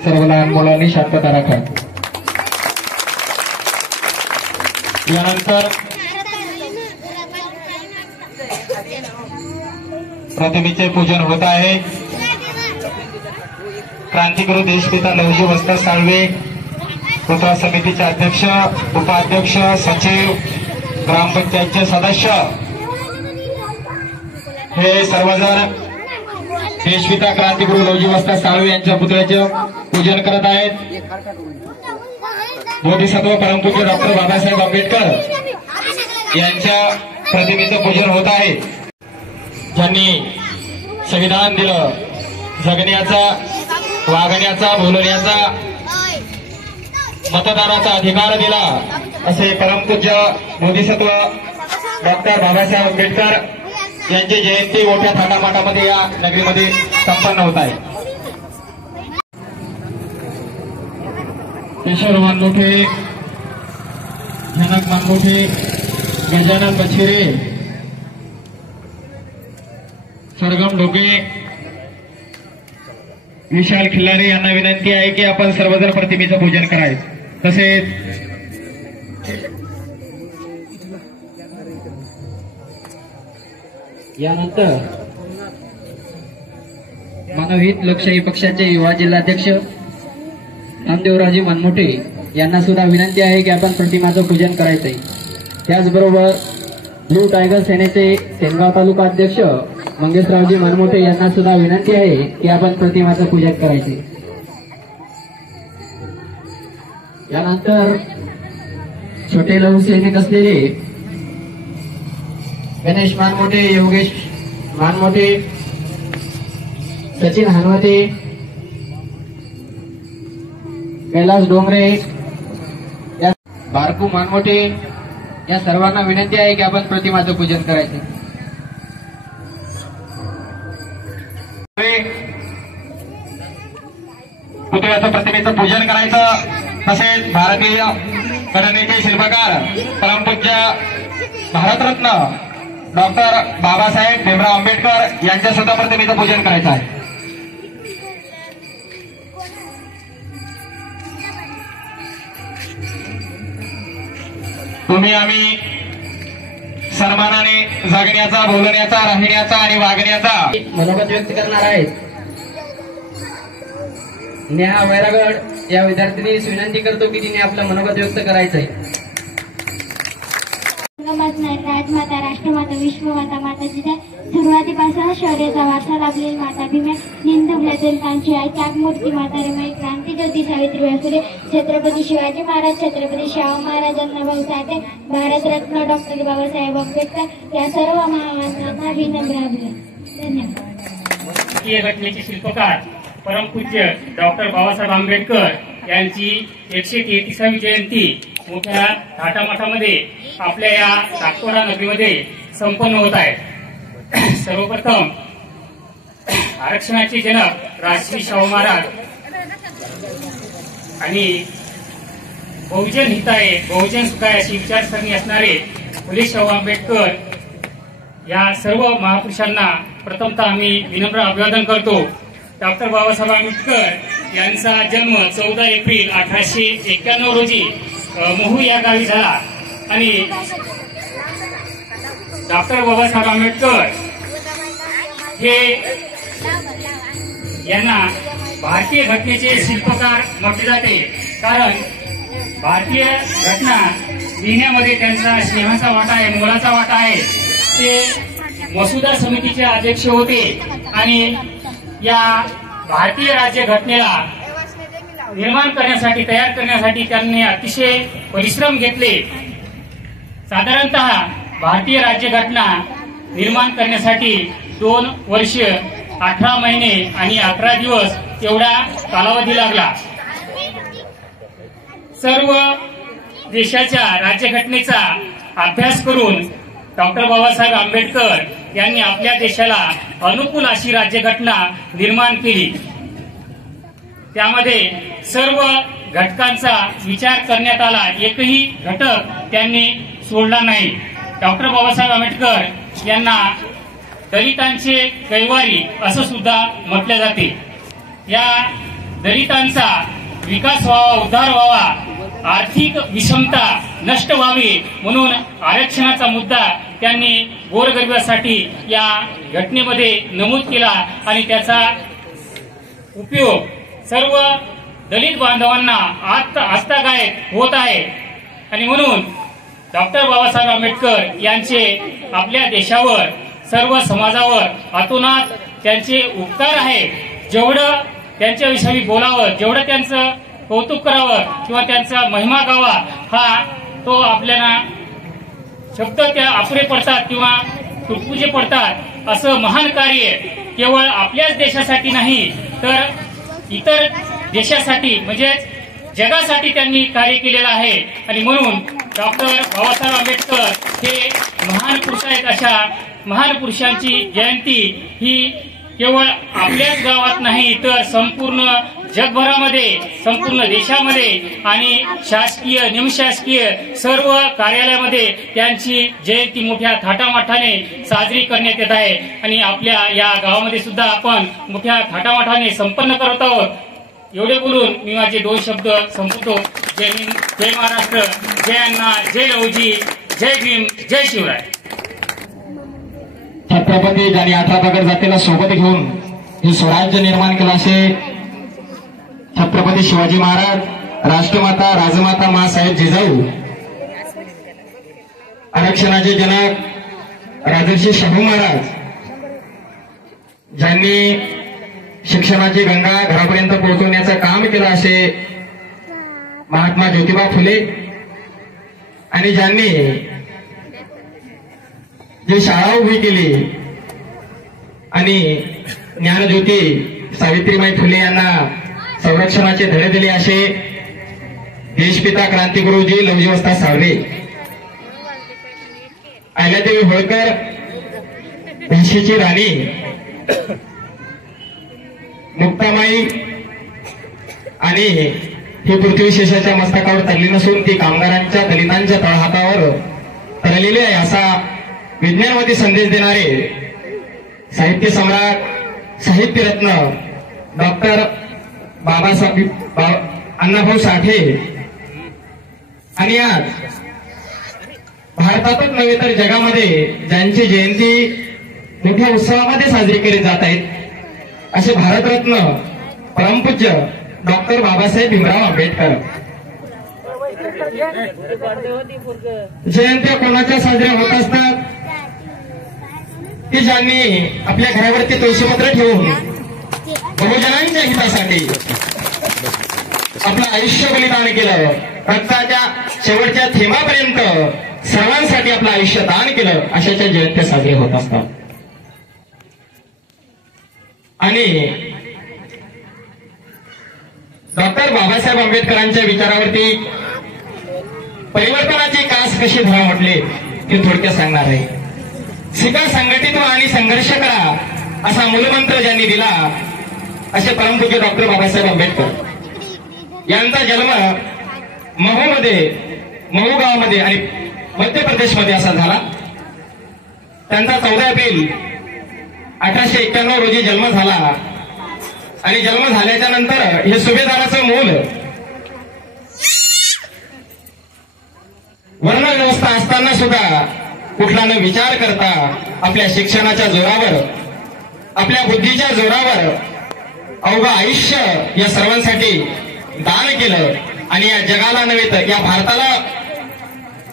सर्व लहान मुलांनी शांतता राखा। यानंतर प्रतिमेचे पूजन होत आहे। क्रांतिगुरु देशपिता लवजी वस्त्र साळवे पुतळा समितीचे अध्यक्ष, उपाध्यक्ष, सचिव, ग्रामपंचायतचे सदस्य हे सर्वजण देशपिता क्रांतिगुरु लवजी वस्त्र साळवे यांच्या पुतळ्याचे पूजन करत आहेत। बोधिसत्व परमपूज्य डॉक्टर बाबासाहेब आंबेडकर यांच्या प्रतिमेचं पूजन होत आहे। ज्यांनी संविधान दिलं, जगण्याचा, वागण्याचा, बोलण्याचा, मतदानाचा अधिकार दिला, असे परमपूज्य बोधिसत्व डॉक्टर बाबासाहेब आंबेडकर यांची जयंती मोठ्या थाटामाटामध्ये या नगरीमध्ये संपन्न होत आहे। किशोर मानमोठे, जनक मानमोठे, गजानन बछिरे, सरगम ढोके, विशाल खिल्लारे यांना विनंती आहे की आपण सर्वजण प्रतिमेचं पूजन करायचं। तसेच यानंतर मानवहित लोकशाही पक्षाचे युवा जिल्हाध्यक्ष नामदेवराजे मनमोठे यांना सुद्धा विनंती आहे की आपण प्रतिमाचं पूजन करायचंय। त्याचबरोबर ब्लू टायगर सेनेचे सेनगाव तालुका अध्यक्ष मंगेशरावजी मनमोठे यांना सुद्धा विनंती आहे की आपण प्रतिमाचं पूजन करायचे। यानंतर छोटे लघु सैनिक असलेले गणेश मानमोठे, योगेश मानमोठे, सचिन हनवते, कैलास डोंगरे, बारकू मानमोठे या सर्वांना विनंती आहे की आपण प्रतिमाचं पूजन करायचे। पुतळ्याचं प्रतिमेचं पूजन करायचं। तसेच भारतीय घटनेचे शिल्पकार परमपूज्य भारतरत्न डॉक्टर बाबासाहेब भीमराव आंबेडकर यांच्या सुद्धा प्रतिमेचं पूजन करायचं आहे। तुम्ही आम्ही सन्मानाने जगण्याचा, बोलण्याचा, राहण्याचा आणि वागण्याचा मनोगत व्यक्त करणार आहेत। नेहा वैरागड या विद्यार्थिनीस विनंती करतो की तिने आपलं मनोगत व्यक्त करायचंय। राजमाता, राष्ट्रमाता, विश्वमाता, माता जिजा सुरुवातीपासून शौर्याचा वारसा लाभलेली माता भीमा, हिंदू दलितांची आई, त्यागमूर्ती माता रमाई, क्रांतिज्योती सावित्रीबाई फुले, छत्रपती शिवाजी महाराज, छत्रपती शाहू महाराज, अण्णाभाऊ साठे, भारतरत्न डॉक्टर बाबासाहेब आंबेडकर या सर्व महामानवांना विनम्र अभिवादन। धन्यवाद। घटनेचे शिल्पकार परमपूज्य डॉक्टर बाबासाहेब आंबेडकर यांची 133वी जयंती मोठ्या थाटामाटामध्ये आपल्या या सातपुडा नगरीमध्ये संपन्न होत आहे। सर्वप्रथम आरक्षणाचे जनक राजश्री शाहू महाराज आणि बहुजन हिताय बहुजन सुखाय अशी विचारसरणी असणारे फुले शाहू आंबेडकर या सर्व महापुरुषांना प्रथमतः आम्ही विनम्र अभिवादन करतो। डॉक्टर बाबासाहेब आंबेडकर यांचा जन्म 14 एप्रिल 1891 रोजी मोहू या गावी झाला आणि डॉक्टर बाबासाहेब आंबेडकर हे यांना भारतीय घटनेचे शिल्पकार म्हटले जाते, कारण भारतीय घटना लिहिण्यामध्ये त्यांचा स्नेहाचा वाटा आहे, मोलाचा वाटा आहे। ते मसुदा समितीचे अध्यक्ष होते आणि या भारतीय राज्य घटनेला निर्माण करण्यासाठी, तयार करण्यासाठी त्यांनी अतिशय परिश्रम घेतले। साधारणतः भारतीय राज्यघटना निर्माण करण्यासाठी 2 वर्ष 18 महिने आणि 11 दिवस एवढा कालावधी लागला। सर्व देशाच्या राज्यघटनेचा अभ्यास करून डॉक्टर बाबासाहेब आंबेडकर यांनी आपल्या देशाला अनुकूल अशी राज्यघटना निर्माण केली। त्यामध्ये सर्व घटकांचा विचार करण्यात आला, एकही घटक त्यांनी सोडला नाही। डॉक्टर बाबासाहेब आंबेडकर यांना दलितांचे कैवारी असं सुद्धा म्हटले जाते। या दलितांचा विकास व्हावा, उद्धार व्हावा, आर्थिक विषमता नष्ट व्हावी म्हणून आरक्षणाचा मुद्दा त्यांनी गोरगरिबासाठी या घटनेमध्ये नमूद केला आणि त्याचा उपयोग सर्व दलित बांधवांना आजतागायत होत आहे. आणि म्हणून डॉक्टर बाबासाहेब आंबेडकर यांचे आपल्या देशावर, सर्व समाजावर अतोनात त्यांचे उपकार आहे. जेवढं त्यांच्याविषयी बोलावं, जेवढं त्यांचं कौतुक करावं किंवा त्यांचा महिमा गावा, हा तो आपल्याला शब्द त्या अपुरे पडतात किंवा तुटपुजे पडतात. असं महान कार्य केवळ आपल्याच देशासाठी नाही तर इतर देशासाठी म्हणजेच जगासाठी त्यांनी कार्य केलेलं आहे. आणि म्हणून डॉक्टर बाबासाहेब आंबेडकर हे महान पुरुष आहेत. अशा महान पुरुषांची जयंती ही केवळ आपल्याच गावात नाही तर संपूर्ण जगभरामध्ये, संपूर्ण देशामध्ये आणि शासकीय, निमशासकीय सर्व कार्यालयामध्ये त्यांची जयंती मोठ्या थाटामाटाने साजरी करण्यात येत आहे. आणि आपल्या या गावामध्ये सुद्धा आपण मोठ्या थाटामाटाने संपन्न करत आहोत. एवढे बोलून मी माझे 2 शब्द संपवतो. जय हिंद, जय महाराष्ट्र, जय अण्णा, जय लवजी, जय भीम, जय शिवराय. छत्रपती ज्यांनी 18 पगड जातीला सोबत घेऊन हे स्वराज्य निर्माण केलं असे छत्रपती शिवाजी महाराज, राष्ट्रमाता राजमाता मासाहेब जिजाऊ, आरक्षणाचे जनक राजर्षी शाहू महाराज, ज्यांनी शिक्षणाची गंगा घरापर्यंत पोहोचवण्याचं काम केलं असे महात्मा ज्योतिबा फुले, आणि ज्यांनी जी शाळा उभी केली आणि ज्ञानज्योती सावित्रीबाई फुले यांना संरक्षणाचे धडे दिले असे देशपिता क्रांतिगुरुजी लवजी वस्ताद साळवे, अहिल्यादेवी होळकर, झाशीची राणी मुक्तामाई, आणि ही पृथ्वी शेषाच्या मस्तकावर तरली नसून ती कामगारांच्या, दलितांच्या तळहातावर तरलेली आहे असा विज्ञानवादी संदेश देणारे साहित्य सम्राट, साहित्यरत्न डॉक्टर बाबासाहेब अण्णाभाऊ साठे, आणि आज भारतातच नव्हे तर जगामध्ये ज्यांची जयंती मोठ्या उत्सवामध्ये साजरी केली जात आहेत असे भारतरत्न परमपूज्य डॉक्टर बाबासाहेब भीमराव आंबेडकर. जयंत्या कोणाच्या साजऱ्या होत असतात की ज्यांनी आपल्या घरावरती तुळशीपत्र ठेवून बहुजनांच्या हितासाठी आपलं आयुष्य बलिदान केलं, रक्ताच्या शेवटच्या थेंबापर्यंत सर्वांसाठी आपलं आयुष्य दान केलं, अशाच्या जयंत्या साजऱ्या होत असतात. आणि डॉक्टर बाबासाहेब आंबेडकरांच्या विचारावरती परिवर्तनाची कास कशी धरा म्हटले ते थोडक्यात सांगणार आहे. शिका, संघटित व्हा आणि संघर्ष करा असा मूलमंत्र ज्यांनी दिला असे परमपूज्य डॉक्टर बाबासाहेब आंबेडकर यांचा जन्म महू गावामध्ये आणि मध्य प्रदेशमध्ये असा झाला. त्यांचा 14 एप्रिल 1891 रोजी जन्म झाला. आणि जन्म झाल्याच्या नंतर हे सुभेदाराचं मूल वर्णव्यवस्था असताना सुद्धा कुठला न विचार करता आपल्या शिक्षणाच्या जोरावर, आपल्या बुद्धीच्या जोरावर अवघं आयुष्य या सर्वांसाठी दान केलं. आणि या जगाला नव्हे तर या भारताला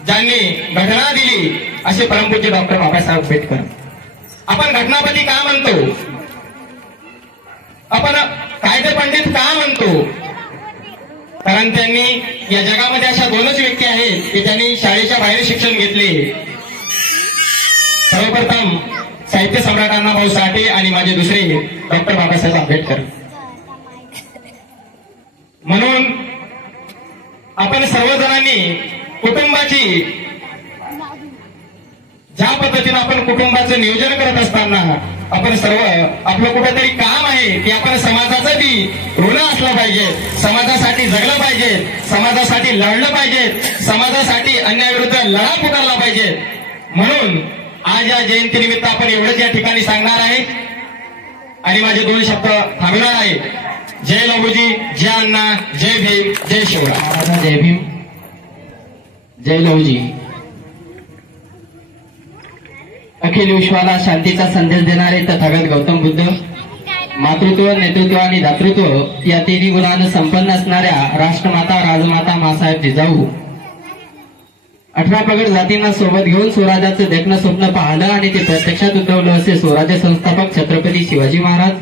ज्यांनी घटना दिली असे परमपूज्य डॉक्टर बाबासाहेब आंबेडकर. आपण घटनापती का म्हणतो, आपण कायदेपंडित का म्हणतो, कारण त्यांनी या जगामध्ये अशा 2च व्यक्ती आहेत की त्यांनी शाळेच्या बाहेर शिक्षण घेतले. सर्वप्रथम साहित्य सम्राट अण्णाभाऊ साठे आणि माझे दुसरे डॉक्टर बाबासाहेब आंबेडकर. म्हणून आपण सर्वजणांनी कुटुंबाची, ज्या पद्धतीने आपण कुटुंबाचं नियोजन करत असताना आपण सर्व आपलं कुठेतरी काम आहे की आपण समाजाचं बी ऋण असलं पाहिजे, समाजासाठी जगलं पाहिजे, समाजासाठी लढलं पाहिजे, समाजासाठी अन्यायाविरुद्ध लढा पुकारला पाहिजे. म्हणून आज या जयंतीनिमित्त आपण एवढंच या ठिकाणी सांगणार आहे आणि माझे 2 शब्द थांबणार आहे. जय लघुजी, जय अण्णा, जय भीम, जय शिवराय. महाराजा जय भीम, जय लहुजी. अखिल विश्वाला शांतीचा संदेश देणारे तथागत गौतम बुद्ध, मातृत्व, नेतृत्व आणि दातृत्व या तिन्ही गुणांनी संपन्न असणाऱ्या राष्ट्रमाता राजमाता मासाहेब जिजाऊ 18 पगड जातींना सोबत घेऊन स्वराज्याचं देखणं स्वप्न पाहिलं आणि ते प्रत्यक्षात उतरवलं असे स्वराज्य संस्थापक छत्रपती शिवाजी महाराज.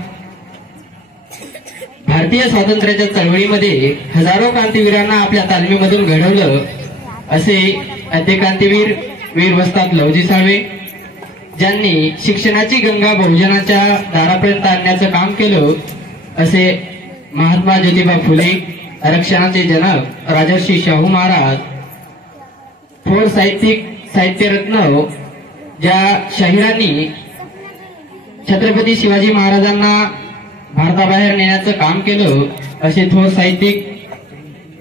भारतीय स्वातंत्र्याच्या चळवळीमध्ये हजारो क्रांतिवीरांना आपल्या तालमीमधून घडवलं असे आद्य क्रांतीवीर वीर वस्ताद लहुजी साळवे, ज्यांनी शिक्षणाची गंगा बहुजनाच्या दारापर्यंत आणण्याचं काम केलं असे महात्मा ज्योतिबा फुले, आरक्षणाचे जनक राजर्षी शाहू महाराज, थोर साहित्यरत्न ज्या शाहिरांनी छत्रपती शिवाजी महाराजांना भारताबाहेर नेण्याचं काम केलं असे थोर साहित्यिक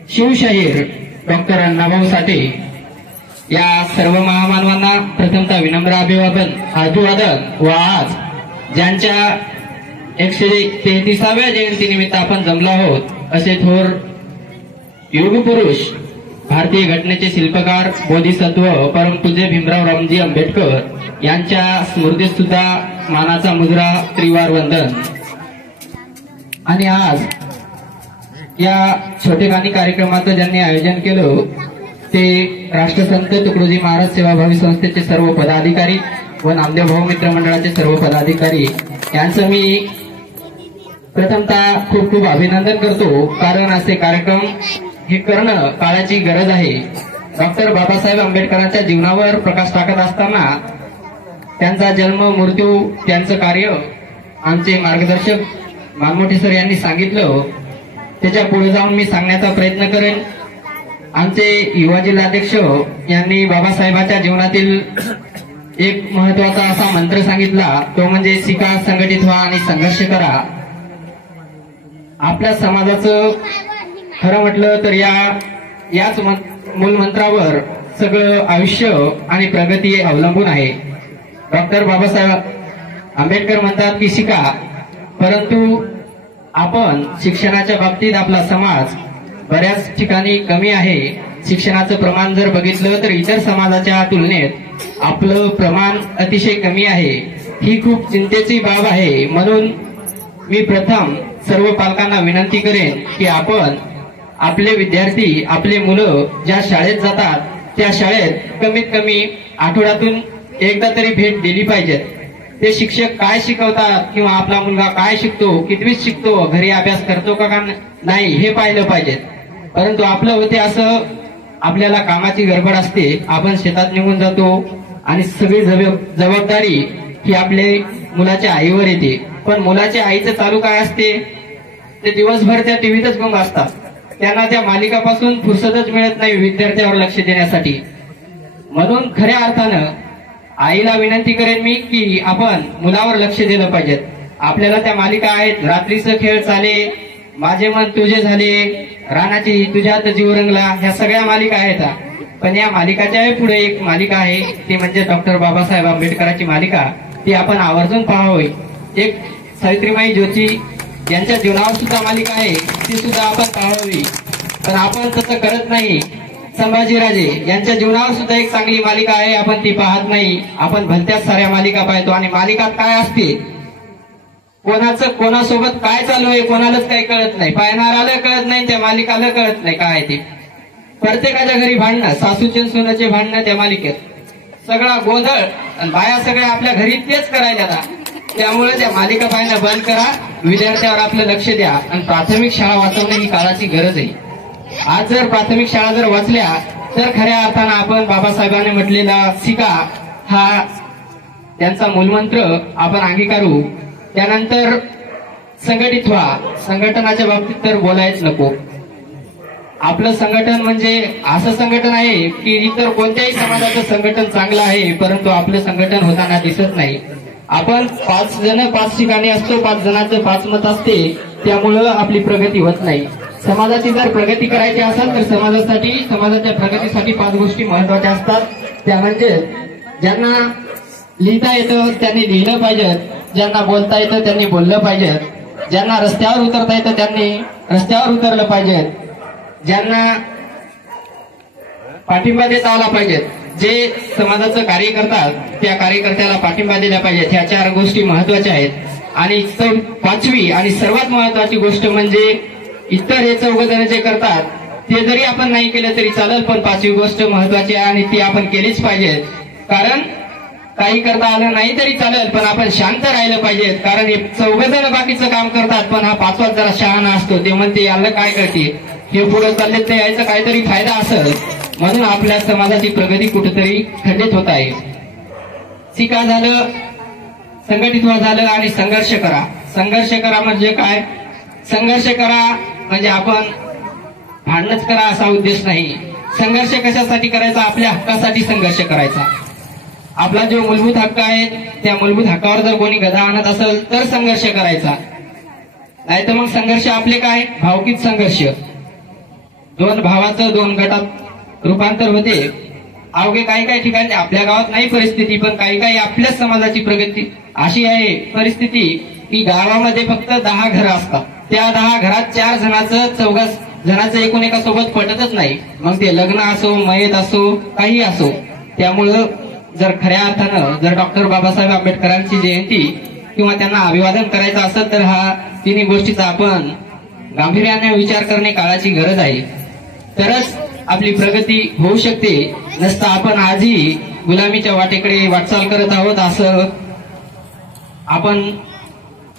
शिवशाहीर डॉक्टर अण्णाभाऊ साठे. या सर्व महामानवांना प्रथमतः विनम्र अभिवादन व आज ज्यांच्या 133व्या जयंतीनिमित्त आपण जमलो आहोत असे थोर युगपुरुष, भारतीय घटनेचे शिल्पकार, बोधिसत्व परमपूज्य भीमराव रामजी आंबेडकर यांच्या स्मृतीत सुद्धा मानाचा मुजरा, त्रिवार वंदन. आणि आज या छोटेखानी कार्यक्रमाचं ज्यांनी आयोजन केलं ते राष्ट्रसंत तुकडोजी महाराज सेवाभावी संस्थेचे सर्व पदाधिकारी व नामदेव भाऊ मित्र मंडळाचे सर्व पदाधिकारी यांचं मी प्रथमतः खूप खूप अभिनंदन करतो. कारण असे कार्यक्रम हे करणं काळाची गरज आहे. डॉक्टर बाबासाहेब आंबेडकरांच्या जीवनावर प्रकाश टाकत असताना त्यांचा जन्म, मृत्यू, त्यांचं कार्य आमचे मार्गदर्शक मानमोठे सर यांनी सांगितलं. त्याच्या पुढे जाऊन मी सांगण्याचा प्रयत्न करेन. आमचे युवा जिल्हाध्यक्ष यांनी बाबासाहेबांच्या जीवनातील एक महत्वाचा असा मंत्र सांगितला, तो म्हणजे शिका, संघटित व्हा आणि संघर्ष करा. आपल्या समाजाचं खरं म्हटलं तर याच मूलमंत्रावर सगळं आयुष्य आणि प्रगती अवलंबून आहे. डॉक्टर बाबासाहेब आंबेडकर म्हणतात की शिका, परंतु आपण शिक्षणाच्या बाबतीत आपला समाज बऱ्याच ठिकाणी कमी आहे. शिक्षणाचं प्रमाण जर बघितलं तर इतर समाजाच्या तुलनेत आपलं प्रमाण अतिशय कमी आहे. ही खूप चिंतेची बाब आहे. म्हणून मी प्रथम सर्व पालकांना विनंती करेन की आपण आपले विद्यार्थी, आपले मुलं ज्या शाळेत जातात त्या शाळेत कमीत कमी आठवड्यातून एकदा तरी भेट दिली पाहिजे. ते शिक्षक काय शिकवतात किंवा आपला मुलगा काय शिकतो, कितवीत शिकतो, घरी अभ्यास करतो का नाही हे पाहिलं पाहिजे. परंतु आपलं होते असं, आपल्याला कामाची गडबड असते, आपण शेतात निघून जातो आणि सगळी जबाबदारी ही आपल्या मुलाच्या आईवर येते. पण मुलाच्या आईचं चालू काय असते, ते दिवसभर त्या टीव्हीतच गुंग असतात. त्यांना त्या मालिकापासून फुरसतच मिळत नाही विद्यार्थ्यावर लक्ष देण्यासाठी. म्हणून खऱ्या अर्थानं आईला विनंती करेन मी की आपण मुलावर लक्ष दिलं पाहिजे. आपल्याला त्या मालिका आहेत, रात्रीचं खेळ चाले, माझे मन तुझे झाले, रानाची तुझ्यात जीव रंगला, ह्या सगळ्या मालिका आहेत. पण या मालिकाच्या पुढे एक मालिका आहे, ती म्हणजे डॉक्टर बाबासाहेब आंबेडकरांची मालिका. ती आपण आवर्जून पाहावी. एक सावित्रीबाई ज्योती यांच्या जीवनावर सुद्धा मालिका आहे, ती सुद्धा आपण पाहावी. पण आपण तसं करत नाही. संभाजीराजे यांच्या जीवनावर सुद्धा एक चांगली मालिका आहे, आपण ती पाहत नाही. आपण भलत्याच साऱ्या मालिका पाहतो आणि मालिकात काय असते, कोणाचं कोणासोबत काय चालू आहे कोणालाच काही कळत नाही. पाहणाराला कळत नाही, त्या मालिकाला कळत नाही काय ते. प्रत्येकाच्या घरी भांडणं, सासूचे सोनाचे भांडणं त्या मालिकेत, सगळा गोंधळ, आणि बाया सगळ्या आपल्या घरी तेच करायला जातात. त्यामुळे त्या मालिका पाहणं बंद करा, विद्यार्थ्यावर आपलं लक्ष द्या आणि प्राथमिक शाळा वाचवणं ही काळाची गरज आहे. आज जर प्राथमिक शाळा जर वाचल्या तर खऱ्या अर्थानं आपण बाबासाहेबांनी म्हटलेला शिका हा त्यांचा मूलमंत्र आपण अंगीकारू. त्यानंतर संघटित व्हा. संघटनाच्या बाबतीत तर बोलायच नको. आपलं संघटन म्हणजे असं संघटन आहे की इतर कोणत्याही समाजाचं संघटन चांगलं आहे, परंतु आपलं संघटन होताना दिसत नाही. आपण 5 जण 5 ठिकाणी असतो, 5 जणांचं 5 मत असते, त्यामुळं आपली प्रगती होत नाही. समाजाची जर प्रगती करायची असेल तर समाजाच्या प्रगतीसाठी 5 गोष्टी महत्वाच्या असतात. त्या म्हणजे ज्यांना लिहिता येतं त्यांनी लिहिलं पाहिजे, ज्यांना बोलता येतं त्यांनी बोललं पाहिजे, ज्यांना रस्त्यावर उतरता येतं त्यांनी रस्त्यावर उतरलं पाहिजे, ज्यांना पाठिंबा देता आला पाहिजे, जे समाजाचं कार्य करतात त्या कार्यकर्त्याला पाठिंबा दिला पाहिजे. ह्या 4 गोष्टी महत्वाच्या आहेत. आणि 5वी आणि सर्वात महत्वाची गोष्ट म्हणजे इतर हे 4 जण जे करतात ते जरी आपण नाही केलं तरी चालेल, पण 5वी गोष्ट महत्वाची आहे आणि ती आपण केलीच पाहिजे. कारण काही करता आलं नाही तरी चालेल, पण आपण शांत राहिलं पाहिजे. कारण हे 4 जण बाकीचं काम करतात, पण हा 5वा जरा शहाणा असतो. ते म्हणते याला काय करते, हे पुढे चालले तर यायचा काहीतरी फायदा असेल, म्हणून आपल्या समाजाची प्रगती कुठेतरी खंडित होत आहे. शिका झालं, संघटित व्हा झालं आणि संघर्ष करा. संघर्ष करा म्हणजे काय? संघर्ष करा म्हणजे आपण भांडणच करा असा उद्देश नाही. संघर्ष कशासाठी करायचा? आपल्या हक्कासाठी संघर्ष करायचा. आपला जो मूलभूत हक्क आहे त्या मूलभूत हक्कावर जर कोणी गदा आणत असेल तर संघर्ष करायचा, नाही तर मग संघर्ष आपले काय? भावकीत संघर्ष. 2 भावाचं 2 गटात रूपांतर होते. अवघे काही ठिकाणी आपल्या गावात नाही परिस्थिती, पण काही आपल्या समाजाची प्रगती अशी आहे परिस्थिती की गावामध्ये फक्त 10 घरं असतात. त्या 10 घरात 4 जणांचं 4 जणांचं एकूण एका सोबत पटतच नाही. मग ते लग्न असो, मयत असो, काही असो. त्यामुळं जर खऱ्या अर्थानं जर डॉक्टर बाबासाहेब आंबेडकरांची जयंती किंवा त्यांना अभिवादन करायचं असेल तर हा 3 गोष्टीचा आपण गांभीर्याने विचार करणे काळाची गरज आहे. तरच आपली प्रगती होऊ शकते. नसता आपण आजही गुलामीच्या वाटेकडे वाटचाल करत आहोत असं आपण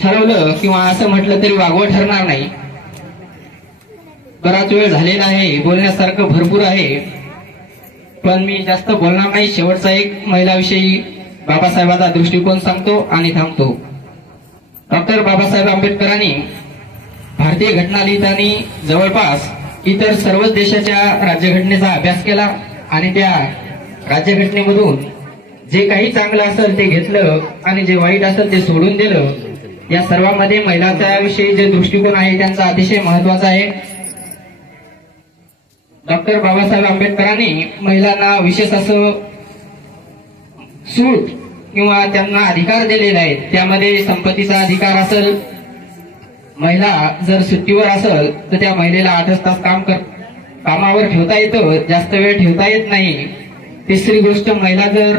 ठरवलं किंवा असं म्हटलं तरी वागवं ठरणार नाही. बराच वेळ झालेला आहे, बोलण्यासारखं भरपूर आहे, पण मी जास्त बोलणार नाही. शेवटचा एक महिलाविषयी बाबासाहेबांचा दृष्टिकोन सांगतो आणि थांबतो. डॉक्टर बाबासाहेब आंबेडकरांनी भारतीय घटना लिहिताना जवळपास इतर सर्वच देशाच्या राज्यघटनेचा अभ्यास केला आणि त्या राज्यघटनेमधून जे काही चांगलं असेल ते घेतलं आणि जे वाईट असेल ते सोडून दिलं. या सर्वांमध्ये महिलांच्या विषयी जे दृष्टिकोन आहे त्यांचा अतिशय महत्वाचा आहे. डॉक्टर बाबासाहेब आंबेडकरांनी महिलांना विशेष असं सूट किंवा त्यांना अधिकार दिलेले आहेत. त्यामध्ये संपत्तीचा अधिकार असेल, महिला जर सुट्टीवर असेल तर त्या महिलेला 8 तास कामावर ठेवता येतं, जास्त वेळ ठेवता येत नाही. तिसरी गोष्ट, महिला जर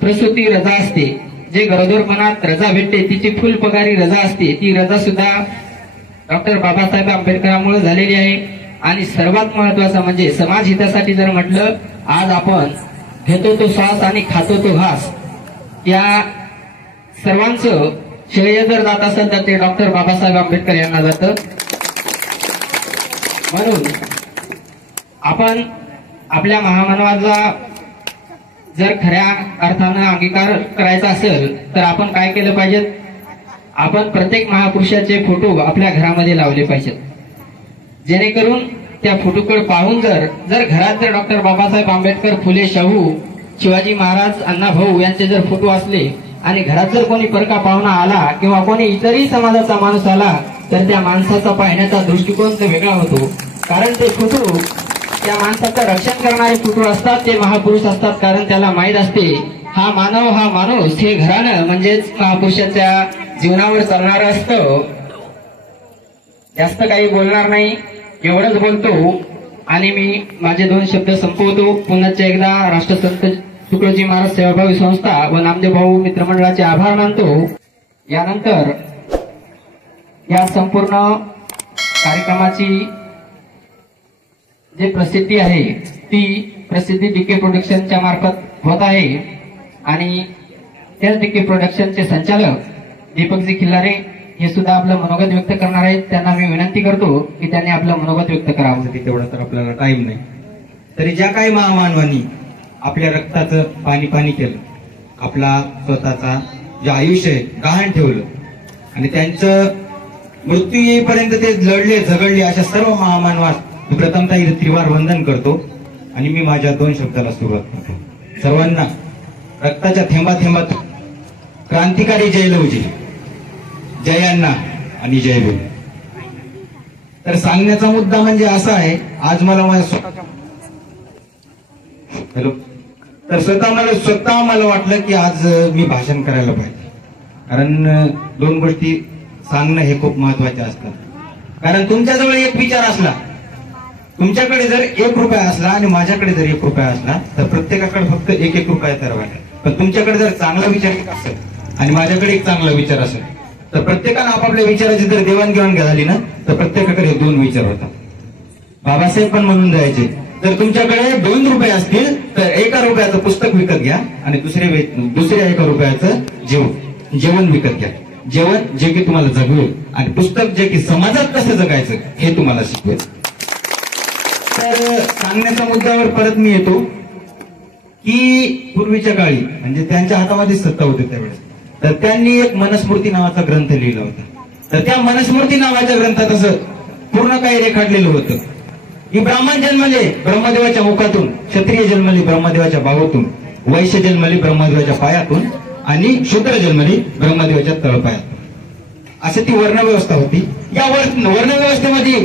प्रसूती रजा असते, जे गरोदरपणात रजा भेटते तिची फुल पगारी रजा असते, ती रजा सुद्धा डॉक्टर बाबासाहेब आंबेडकरांमुळे झालेली आहे. आणि सर्वात महत्वाचं म्हणजे समाज हितासाठी जर म्हटलं, आज आपण घेतो तो श्वास आणि खातो तो घास, या सर्वांचं श्रेय जर जात असेल तर ते डॉक्टर बाबासाहेब आंबेडकर यांना जातं. म्हणून आपण आपल्या महामानवाचा जर खऱ्या अर्थानं अंगीकार करायचा असेल तर आपण काय केलं पाहिजे? आपण प्रत्येक महापुरुषाचे फोटो आपल्या घरामध्ये लावले पाहिजेत, जेणेकरून त्या फोटोकडे पाहून जर घरात जर डॉक्टर बाबासाहेब आंबेडकर, फुले शाहू, शिवाजी महाराज, अण्णाभाऊ यांचे जर फोटो असले आणि घरात जर कोणी परका पाहुणा आला किंवा कोणी इतरही समाजाचा माणूस आला तर त्या माणसाचा पाहण्याचा दृष्टिकोन तर वेगळा होतो. कारण ते फोटो त्या माणसाचं रक्षण करणारे फोटो असतात, ते महापुरुष असतात. कारण त्याला माहीत असते हा मानव, हा माणूस हे घरानं म्हणजेच महापुरुषाच्या जीवनावर चालणार असतं. जास्त काही बोलणार नाही, एवढंच बोलतो आणि मी माझे 2 शब्द संपवतो. पुन्हा एकदा राष्ट्रसंत तुकडोजी महाराज सेवाभावी संस्था व नामदेव भाऊ मित्रमंडळाचे आभार मानतो. यानंतर या संपूर्ण कार्यक्रमाची जे प्रसिद्धी आहे ती प्रसिद्धी डीके प्रोडक्शनच्या मार्फत होत आहे आणि त्याच डीके प्रोडक्शनचे संचालक दीपकजी खिल्लारे हे सुद्धा आपलं मनोगत व्यक्त करणार आहेत. त्यांना मी विनंती करतो की त्यांनी आपलं मनोगत व्यक्त करावं. तेवढा तर आपल्याला टाइम नाही, तरी ज्या काही महामानवांनी आपल्या रक्ताचं पाणी केलं, आपला स्वतःचा जे आयुष्य आहे गहाण ठेवलं आणि त्यांचं मृत्यू येईपर्यंत ते लढले झगडले, अशा सर्व महामानवास मी प्रथमतः इथे त्रिवार वंदन करतो आणि मी माझ्या 2 शब्दाला सुरुवात करतो. सर्वांना रक्ताच्या थेंबाथेंबात क्रांतिकारी जय लवजी, जय अण्णा आणि जय भीम. तर सांगण्याचा मुद्दा म्हणजे असा आहे, आज मला स्वतः मला वाटलं की आज मी भाषण करायला पाहिजे. कारण 2 गोष्टी सांगणं हे खूप महत्वाचे असतं. कारण तुमच्याजवळ एक विचार असला, तुमच्याकडे जर 1 रुपया असला आणि माझ्याकडे जर 1 रुपया असला तर प्रत्येकाकडे फक्त 1 रुपया ठरवायचा. पण तुमच्याकडे जर चांगला विचार एक असेल आणि माझ्याकडे एक चांगला विचार असेल तर प्रत्येकानं आपापल्या विचाराची जर देवाणघेवाण झाली ना तर प्रत्येकाकडे 2 विचार होतात. बाबासाहेब पण म्हणून जायचे, जर तुमच्याकडे 2 रुपये असतील तर 1 रुपयाचं पुस्तक विकत घ्या आणि दुसऱ्या 1 रुपयाचं जेवण विकत घ्या. जेवण जे की तुम्हाला जगवेल आणि पुस्तक जे की समाजात कसं जगायचं हे तुम्हाला शिकवेल. तर सांगण्याच्या मुद्द्यावर परत मी येतो की पूर्वीच्या काळी म्हणजे त्यांच्या हातामध्ये सत्ता होती त्यावेळेस, तर त्यांनी एक मनुस्मृती नावाचा ग्रंथ लिहिला होता. तर त्या मनुस्मृती नावाच्या ग्रंथात असं पूर्ण काही रेखाटलेलं होतं की ब्राह्मण जन्मले ब्रह्मदेवाच्या मुखातून, क्षत्रिय जन्मले ब्रह्मदेवाच्या बाहूतून, वैश्य जन्मले ब्रह्मदेवाच्या पायातून आणि शूद्र जन्मले ब्रह्मदेवाच्या तळपायातून. अशी ती वर्णव्यवस्था होती. या वर्णव्यवस्थेमध्ये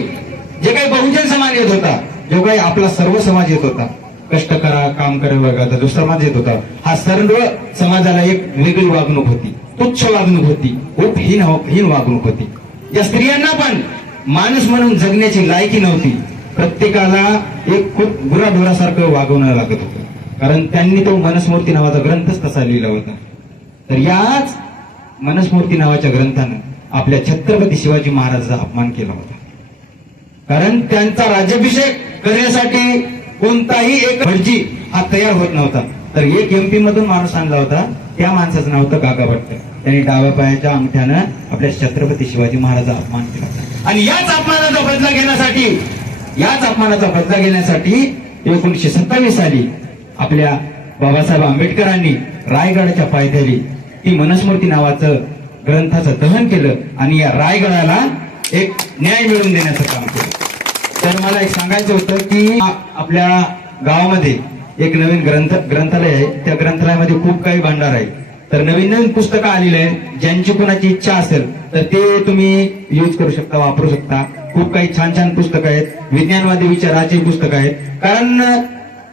जे काही बहुजन समाज येत होता, जो काही आपला सर्व समाज येत होता, कष्ट करा काम करा वर्गाचा जो समाज येत होता, हा सर्व समाजाला एक वेगळी वागणूक होती, तुच्छ वागणूक होती, खूप हीन वागणूक होती. या स्त्रियांना पण माणूस म्हणून जगण्याची लायकी नव्हती. प्रत्येकाला एक खूप गुराढोरासारखं वागवणं लागत होतं. कारण त्यांनी तो मनुस्मृती नावाचा ग्रंथच तसा लिहिला होता. तर याच मनुस्मृती नावाच्या ग्रंथानं आपल्या छत्रपती शिवाजी महाराजांचा अपमान केला होता. कारण त्यांचा राज्याभिषेक करण्यासाठी कोणताही एक भटजी हा तयार होत नव्हता. तर एक MP मधून माणूस आणला होता, त्या माणसाचं नाव होतं काका भट्ट. त्यांनी डाव्या पायाच्या अंगठ्यानं आपल्या छत्रपती शिवाजी महाराजांचा अपमान केला. आणि याच अपमानाचा बदला घेण्यासाठी 1927 साली आपल्या बाबासाहेब आंबेडकरांनी रायगडाच्या पायथ्याली ती मनुस्मृती नावाचं ग्रंथाचं दहन केलं आणि या रायगडाला एक न्याय मिळवून देण्याचं काम केलं. तर मला एक सांगायचं होतं की आपल्या गावामध्ये एक नवीन ग्रंथालय आहे. त्या ग्रंथालयामध्ये खूप काही भांडार आहे. तर नवीन पुस्तकं आलेली आहेत. ज्यांची कोणाची इच्छा असेल तर ते तुम्ही यूज करू शकता, वापरू शकता. खूप काही छान छान पुस्तकं आहेत. विज्ञानवादी विचाराची पुस्तकं आहेत. कारण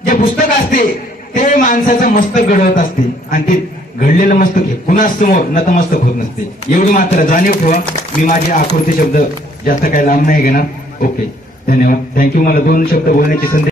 जे पुस्तक असते ते माणसाचं मस्तक घडवत असते आणि ते घडलेलं मस्तक हे कुणाच समोर नतमस्तक होत नसते. एवढी मात्र जाणीव ठेवा. मी माझे आकृती शब्द जास्त काही लांब नाही घेणार. ओके, धन्यवाद. थँक्यू. मला 2 शब्द बोलण्याची संधी